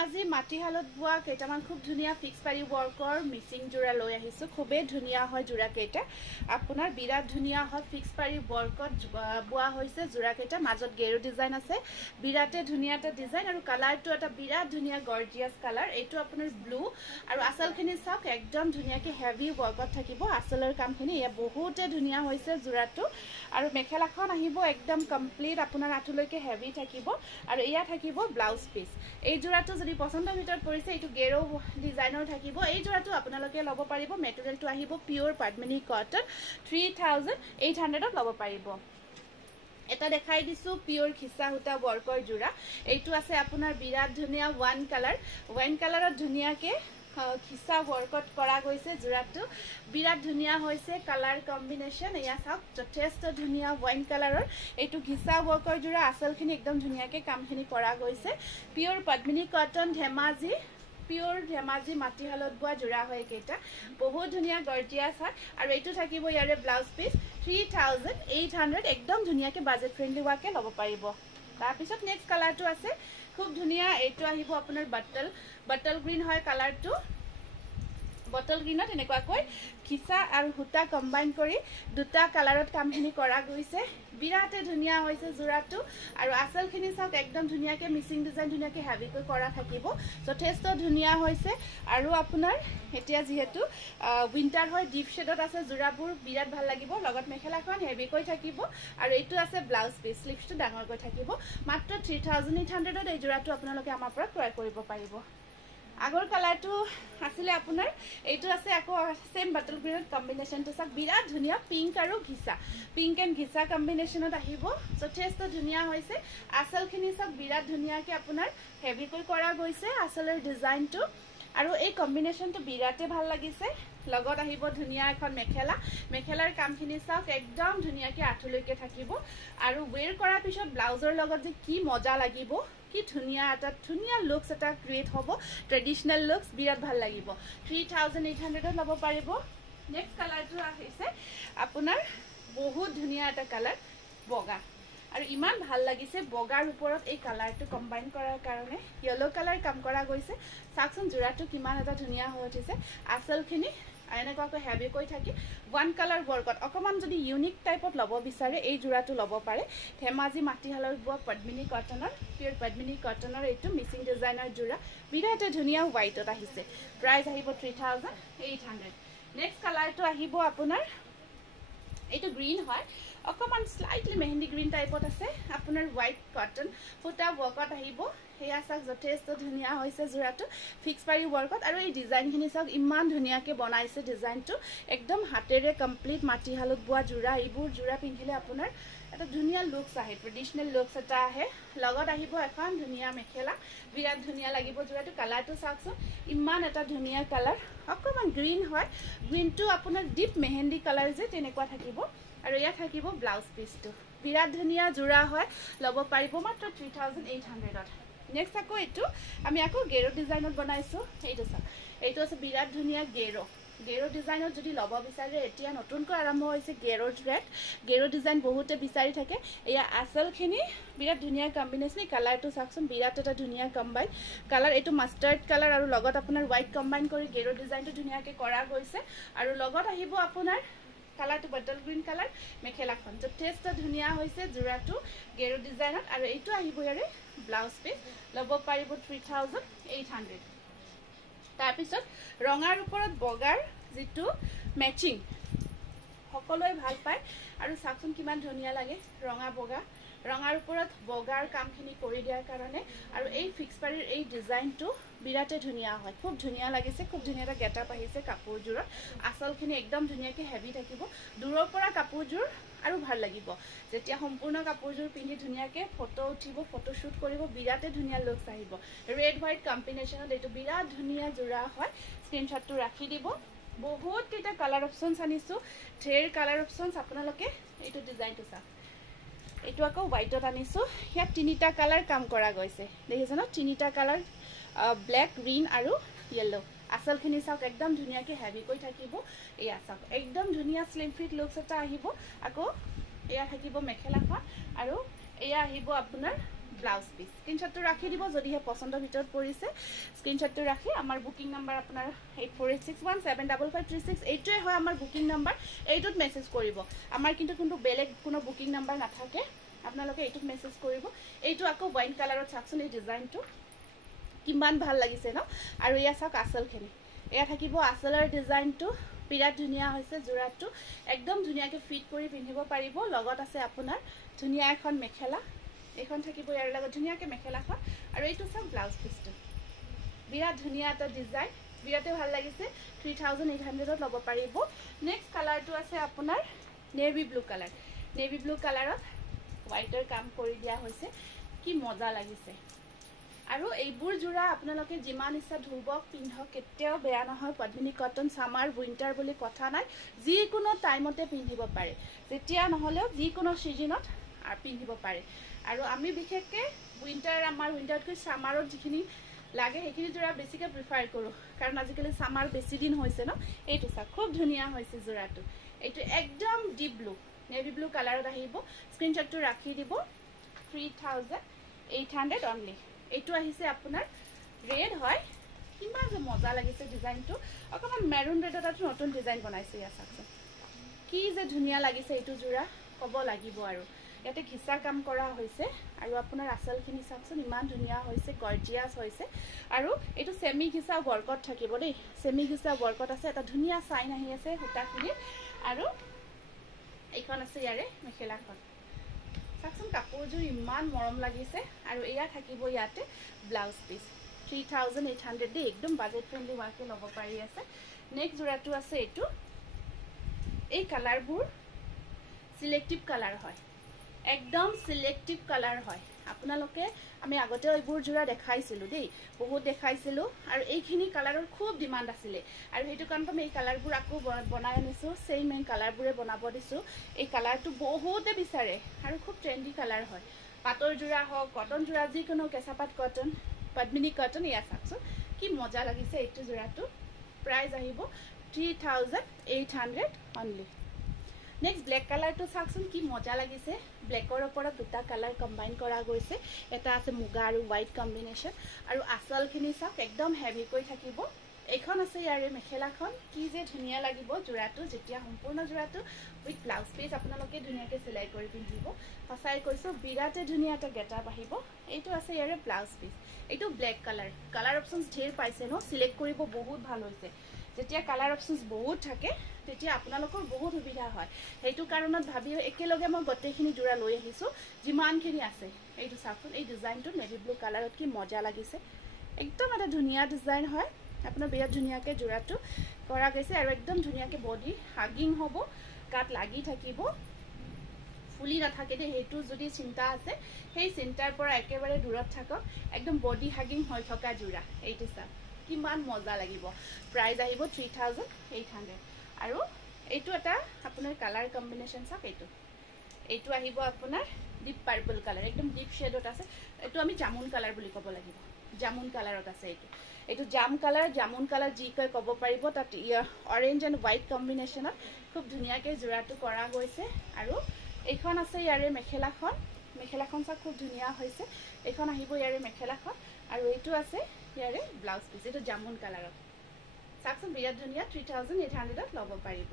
আজি মাটিহালত বোৱা কেইটামান খুব ধুনীয়া ফিক্স পাৰি ৱৰ্কৰ মিচিং জোৰা লৈ আহিছো খুবেই ধুনীয়া হয় জোৰা কেইটা আপোনাৰ বিৰাট ধুনীয়া হয় ফিক্স পাৰি ৱৰ্কত বোৱা হৈছে জোৰা কেইটা মাজত গেৰু ডিজাইন আছে বিৰাটে ধুনীয়া এটা ডিজাইন আৰু কালাৰটো এটা বিৰাট ধুনীয়া গৰ্জিয়াস কালাৰ এইটো আপোনাৰ ব্লু আৰু আচলখিনি চাওক একদম ধুনীয়াকে হেভি ৱৰ্কত থাকিব আচলৰ কামখিনি এয়া বহুতে ধুনীয়া হৈছে জোৰাটো আৰু মেখেলাখন আহিব একদম কমপ্লিট আপোনাৰ আঠুলৈকে হেভি থাকিব আৰু এয়া থাকিব ব্লাউজ পিস এই জোৰাটো যদি পছন্দৰ ভিতৰত পৰিছে এইটো গেৰো ডিজাইনৰ থাকিব এই জোৰাটো আপোনালোকে ল'ব পাৰিব মেটেৰিয়েলটো আহিব পিওৰ পদ্মিনী কটন 3800 ত ল'ব পাৰিব এটা দেখাই দিছো পিওৰ খিসা হুটা ৱৰ্কৰ জোৰা এইটো আছে আপোনাৰ বিৰাট ধুনীয়া ওয়ান কালাৰত ধুনীয়াকে খিসা ৱৰ্কত কৰা গৈছে জোৰাটো বিৰাট ধুনীয়া হৈছে কালাৰ কম্বিনেশন এয়া চাওক যথেষ্ট ধুনীয়া ওয়াইন কালাৰৰ এইটো খিসা ৱৰ্কৰ জোৰা আচলখিনি একদম ধুনীয়াকে কামখিনি কৰা গৈছে পিওৰ পদ্মিনী কটন ধেমাজি পিওৰ ধেমাজি মাটিহালত বোৱা জোৰা হয় কেইটা বহুত ধুনীয়া গৰ্জিয়াস হয় আৰু এইটো থাকিব ইয়াৰে ব্লাউজ পিস 3800 একদম ধুনীয়াকে বাজেট ফ্ৰেন্ডলি ওয়াকে ল'ব পাৰিব তাৰ পিছত নেক্সট কালাৰটো আছে খুব ধুনীয়া এইটো আহিব আপোনাৰ বটল গ্ৰীন হয় কালাৰটো বটল গ্ৰীনত এনেকুৱাকৈ খিসা আৰু হুটা কম্বাইন কৰি দুটা কালাৰত কামখিনি কৰা গৈছে বিৰাটে ধুনীয়া হৈছে জোৰাটো আৰু আচলখিনি চাওক একদম ধুনীয়াকে মিচিং ডিজাইন ধুনীয়াকে হেভিকৈ কৰা থাকিব যথেষ্ট ধুনীয়া হৈছে আৰু আপোনাৰ এতিয়া যেহেতু উইন্টাৰ হয় ডিপ শেডত আছে জোৰাবোৰ বিৰাট ভাল লাগিব লগত মেখেলাখন হেভিকৈ থাকিব আৰু এইটো আছে ব্লাউজ পিস স্লিভসটো ডাঙৰকৈ থাকিব মাত্ৰ 3800 ত এই জোৰাটো আপোনালোকে আমাৰ পৰা ক্ৰয় কৰিব পাৰিব আগৰ কালাৰটো আছিলে আপোনাৰ এইটো আছে আকৌ সেম বটল গ্ৰীনত কম্বিনেশনটো চাক বিৰাট ধুনীয়া পিংক আৰু ঘিসা পিংক এন্ড ঘিসা কম্বিনেশনত আহিব যথেষ্ট ধুনীয়া হৈছে আচলখিনি চাক বিৰাট ধুনীয়াকে আপোনাৰ হেভিকৈ কৰা গৈছে আচলৰ ডিজাইনটো আৰু এই কম্বিনেশনটো বিৰাটে ভাল লাগিছে লগত আহিব ধুনীয়া এখন মেখেলাৰ কামখিনি চাওক একদম ধুনীয়াকে আঠুলৈকে থাকিব আৰু ওৱেৰ কৰাৰ পিছত ব্লাউজৰ লগত যে কি মজা লাগিব কি ধুনীয়া এটা ধুনীয়া লুকস এটা ক্ৰিয়েট হ'ব ট্ৰেডিশনাল লুকস বিৰাট ভাল লাগিব 3800 ত ল'ব পাৰিব নেক্সট কালাৰটো আহিছে আপোনাৰ বহুত ধুনীয়া এটা কালাৰ বগা আৰু ইমান ভাল লাগিছে বগাৰ ওপৰত এই কালাৰটো কম্বাইন কৰাৰ কাৰণে ইয়েলো কালাৰ কাম কৰা গৈছে সাকসন জোৰাটো কিমান এটা ধুনীয়া হৈ উঠিছে আচলখিনি এনেকুৱাকৈ হেভিকৈ থাকি ওয়ান কালাৰ ৱৰ্কত অকমান যদি ইউনিক টাইপত ল'ব বিচাৰে এই জোৰাটো ল'ব পাৰে ধেমাজি মাটিহালৰ বোৱা পদ্মিনী কটনৰ পিওৰ পদ্মিনী কটনৰ এইটো মিচিং ডিজাইনৰ জোৰা বিৰাট ধুনীয়া হোৱাইটত আহিছে প্ৰাইস আহিব 3800 নেক্সট কালাৰটো আহিব আপোনাৰ এইটো গ্ৰীন হয় অকমান স্লাইটলি মেহেন্দি গ্ৰীন টাইপত আছে আপোনাৰ হোৱাইট কটন ফুটা ৱৰ্কত আহিব হেয়া চাক যথেষ্ট ধুনীয়া হৈছে জোৰাটো ফিক্স পাৰি ৱৰ্কত আৰু এই ডিজাইনখিনি চাওক ইমান ধুনীয়াকে বনাইছে ডিজাইনটো একদম হাতেৰে কমপ্লিট মাটিহালত বোৱা জোৰা এইবোৰ জোৰা পিন্ধিলে আপোনাৰ এটা ধুনীয়া লুকস আহে ট্ৰেডিশনাল লুকস এটা আহে লগত আহিব এখন ধুনীয়া মেখেলা বিৰাট ধুনীয়া লাগিব জোৰাটো কালাৰটো চাওকচোন ইমান এটা ধুনীয়া কালাৰ অকমান গ্ৰীন হয় গ্ৰীনটো আপোনাৰ ডিপ মেহেন্দি কালাৰ যে তেনেকুৱা থাকিব আৰু ইয়া থাকিব ব্লাউজ পিসটো বিৰাট ধুনীয়া জোৰা হয় ল'ব পাৰিব মাত্ৰ 3800 ত নেক্সট আকৌ এইটো আমি আকৌ গেৰো ডিজাইনত বনাইছো এইটো চাওক এইটো আছে বিৰাট ধুনীয়া গেৰো ডিজাইনত যদি ল'ব বিচাৰে এতিয়া নতুনকৈ আৰম্ভ হৈছে গেৰো ডিজাইন বহুতে বিচাৰি থাকে এয়া আচলখিনি বিৰাট ধুনীয়া কম্বিনেশন কালাৰটো চাওকচোন বিৰাট এটা ধুনীয়া কম্বাইন কালাৰ এইটো মাষ্টাৰ্ড কালাৰ আৰু লগত আপোনাৰ হোৱাইট কম্বাইন কৰি গেৰো ডিজাইনটো ধুনীয়াকে কৰা গৈছে আৰু লগত আহিব আপোনাৰ কালাৰটো বটল গ্ৰীন কালাৰ মেখেলাখন যথেষ্ট ধুনীয়া হৈছে জোৰাটো গেৰো ডিজাইনত আৰু এইটো আহিব ইয়াৰে ব্লাউজ পিস ল'ব পাৰিব 3800 তাৰ পিছত ৰঙাৰ ওপৰত বগাৰ যেটো মেচিং সকলোৱে ভাল পায় আৰু চাকচোন কিমান ধুনীয়া লাগে ৰঙাৰ ওপৰত বগাৰ কামখিনি কৰি দিয়াৰ কাৰণে আৰু এই ফিক্স পাৰিৰ এই ডিজাইনটো বিৰাটে ধুনীয়া হয় খুব ধুনীয়া লাগিছে খুব ধুনীয়া এটা গেটআপ আহিছে কাপোৰজোৰত আচলখিনি একদম ধুনীয়াকে হেভি থাকিব দূৰৰ পৰা কাপোৰজোৰ আৰু ভাল লাগিব যেতিয়া সম্পূৰ্ণ কাপোৰজোৰ পিন্ধি ধুনীয়াকে ফটো উঠিব ফটো শুট কৰিব বিৰাটে ধুনীয়া লুকস আহিব ৰেড হোৱাইট কম্বিনেশনত এইটো বিৰাট ধুনীয়া জোৰা হয় স্ক্ৰিনশ্বটটো ৰাখি দিব বহুত কেইটা কালাৰ অপচনছ আনিছো ঢেৰ কালাৰ অপচনছ আপোনালোকে এইটো ডিজাইনটো চাওক এইটো আকৌ হোৱাইটত আনিছো ইয়াত তিনিটা কালাৰ কাম কৰা গৈছে দেখিছে ন তিনিটা কালাৰ ব্ল্যাক গ্ৰীন আৰু ইয়েলো আচলখিনি চাওক একদম ধুনীয়াকে হেভিকৈ থাকিব এয়া চাওক একদম ধুনীয়া স্লিম ফিট লুকস এটা আহিব আকৌ এয়া থাকিব মেখেলাখন আৰু এয়া আহিব আপোনাৰ ব্লাউজ পিস স্ক্ৰীনশ্বটটো ৰাখি দিব যদিহে পচন্দৰ ভিতৰত পৰিছে স্ক্ৰীনশ্বটটো ৰাখি আমাৰ বুকিং নাম্বাৰ আপোনাৰ 8486175536 এইটোৱে হয় আমাৰ বুকিং নাম্বাৰ এইটোত মেছেজ কৰিব আমাৰ কিন্তু কোনো বেলেগ কোনো বুকিং নাম্বাৰ নাথাকে আপোনালোকে এইটোত মেছেজ কৰিব এইটো আকৌ ওয়াইন কালাৰত চাকচোন এই ডিজাইনটো কিমান ভাল লাগিছে ন আৰু ইয়া চাওক আঁচলখিনি এয়া থাকিব আঁচলৰ ডিজাইনটো বিৰাট ধুনীয়া হৈছে জোৰাটো একদম ধুনীয়াকৈ ফিট কৰি পিন্ধিব পাৰিব লগত আছে আপোনাৰ ধুনীয়া এখন মেখেলা এখন থাকিব ইয়াৰ লগত ধুনীয়াকৈ মেখেলাখন আৰু এইটো চাওক ব্লাউজ পিচটো বিৰাট ধুনীয়া এটা ডিজাইন বিৰাটে ভাল লাগিছে 3800ত ল'ব পাৰিব নেক্সট কালাৰটো আছে আপোনাৰ নেভি ব্লু কালাৰত হোৱাইটৰ কাম কৰি দিয়া হৈছে কি মজা লাগিছে আৰু এইবোৰ জোৰা আপোনালোকে যিমান ইচ্ছা ধুবক পিন্ধক কেতিয়াও বেয়া নহয় পদ্মিনী কটন সামাৰ উইন্টাৰ বুলি কথা নাই যিকোনো টাইমতে পিন্ধিব পাৰে যেতিয়া নহলেও যিকোনো সিজনত আৰু পিন্ধিব পাৰে আৰু আমি বিশেষকৈ আমাৰ উইন্টাৰতকৈ সামাৰত যিখিনি লাগে সেইখিনি জোৰা বেছিকৈ প্ৰিফাৰ কৰোঁ কাৰণ আজিকালি সামাৰ বেছি দিন হৈছে ন এইটো চাওক খুব ধুনীয়া হৈছে জোৰাটো এইটো একদম ডিপ ব্লু নেভি ব্লু কালাৰত আহিব স্ক্ৰীনশ্বটটো ৰাখি দিব 3800 অনলি এইটো আহিছে আপোনাৰ ৰেড হয় কিমান যে মজা লাগিছে ডিজাইনটো অকমান মেৰুন ৰেডত এটা নতুন ডিজাইন বনাইছে ইয়া চাকচোন কি যে ধুনীয়া লাগিছে এইটো জোৰা ক'ব লাগিব আৰু ইয়াতে ঘিচা কাম কৰা হৈছে আৰু আপোনাৰ আঁচলখিনি চাকচোন ইমান ধুনীয়া হৈছে গৰ্জিয়াছ হৈছে আৰু এইটো সেমি ঘিচা ৱৰ্কত থাকিব দেই সেমি ঘিচা ৱৰ্কত আছে এটা ধুনীয়া চাইন আহি আছে সূতাখিনি আৰু এইখন আছে ইয়াৰে মেখেলাখন চাকচোন কাপোৰযোৰ ইমান মৰম লাগিছে আৰু এয়া থাকিব ইয়াতে ব্লাউজ পিচ 3800 দেই একদম বাজেট ফ্ৰেণ্ডলি ওয়াকে ল'ব পাৰি আছে নেক্সট জোৰাটো আছে এইটো এই কালাৰবোৰ সিলেক্টিভ কালাৰ হয় একদম সিলেক্টিভ কালাৰ হয় আপোনালোকে আমি আগতে এইবোৰ জোৰা দেখাইছিলোঁ দেই বহুত দেখাইছিলোঁ আৰু এইখিনি কালাৰৰ খুব ডিমাণ্ড আছিলে আৰু সেইটো কাৰণত আমি এই কালাৰবোৰ আকৌ বনাই আনিছোঁ চেম এই কালাৰবোৰে বনাব দিছোঁ এই কালাৰটো বহুতে বিচাৰে আৰু খুব ট্ৰেন্ডি কালাৰ হয় পাটৰ জোৰা হওক কটন জোৰা যিকোনো কেঁচাপাত কটন পদ্মিনী কটন এয়া চাকচোন কি মজা লাগিছে এইটো জোৰাটো প্ৰাইস আহিব 3800 অনলি নেক্সট ব্লেক কালাৰটো চাকচোন কি মজা লাগিছে ব্লেকৰ ওপৰত দুটা কালাৰ কম্বাইন কৰা গৈছে এটা আছে মুগা আৰু হোৱাইট কম্বিনেশ্যন আৰু আঁচলখিনি চাওক একদম হেভিকৈ থাকিব এইখন আছে ইয়াৰে মেখেলাখন কি যে ধুনীয়া লাগিব জোৰাটো যেতিয়া সম্পূৰ্ণ জোৰাটো উইথ ব্লাউজ পিচ আপোনালোকে ধুনীয়াকৈ চিলাই কৰি পিন্ধিব সঁচাই কৈছোঁ বিৰাটে ধুনীয়া এটা গেটআপ আহিব এইটো আছে ইয়াৰে ব্লাউজ পিচ এইটো ব্লেক কালাৰ অপশ্যনছ ঢেৰ পাইছে ন চিলেক্ট কৰিব বহুত ভাল হৈছে যেতিয়া কালাৰ অপশ্যনছ বহুত থাকে তেতিয়া আপোনালোকৰ বহুত সুবিধা হয় সেইটো কাৰণত ভাবি একেলগে মই গোটেইখিনি জোৰা লৈ আহিছোঁ যিমানখিনি আছে এইটো চাওকচোন এই ডিজাইনটো নেভি ব্লু কালাৰত কি মজা লাগিছে একদম এটা ধুনীয়া ডিজাইন হয় আপোনাৰ বিৰাট ধুনীয়াকৈ জোৰাটো কৰা গৈছে আৰু একদম ধুনীয়াকৈ বডি হাগিং হ'ব গাত লাগি থাকিব ফুলি নাথাকে দেই সেইটো যদি চিন্তা আছে সেই চিন্তাৰ পৰা একেবাৰে দূৰত থাকক একদম বডি হাগিং হৈ থকা জোৰা এইটো চাওক কিমান মজা লাগিব প্ৰাইস আহিব 3800 আৰু এইটো এটা আপোনাৰ কালাৰ কম্বিনেশ্যন চাওক এইটো আহিব আপোনাৰ ডিপ পাৰ্পল কালাৰ একদম ডিপ শেডত আছে এইটো আমি জামুন কালাৰ বুলি ক'ব লাগিব জামুন কালাৰত আছে এইটো জামুন কালাৰ যি কয় ক'ব পাৰিব তাত অৰেঞ্জ এণ্ড হোৱাইট কম্বিনেশ্যনত খুব ধুনীয়াকৈ জোৰাটো কৰা গৈছে আৰু এইখন আছে ইয়াৰে মেখেলাখন চাওক খুব ধুনীয়া হৈছে এইখন আহিব ইয়াৰে মেখেলাখন আৰু এইটো আছে ইয়াৰে ব্লাউজ পিচ এইটো জামুন কালাৰত চাওকচোন বিৰাট ধুনীয়া 3800ত ল'ব পাৰিব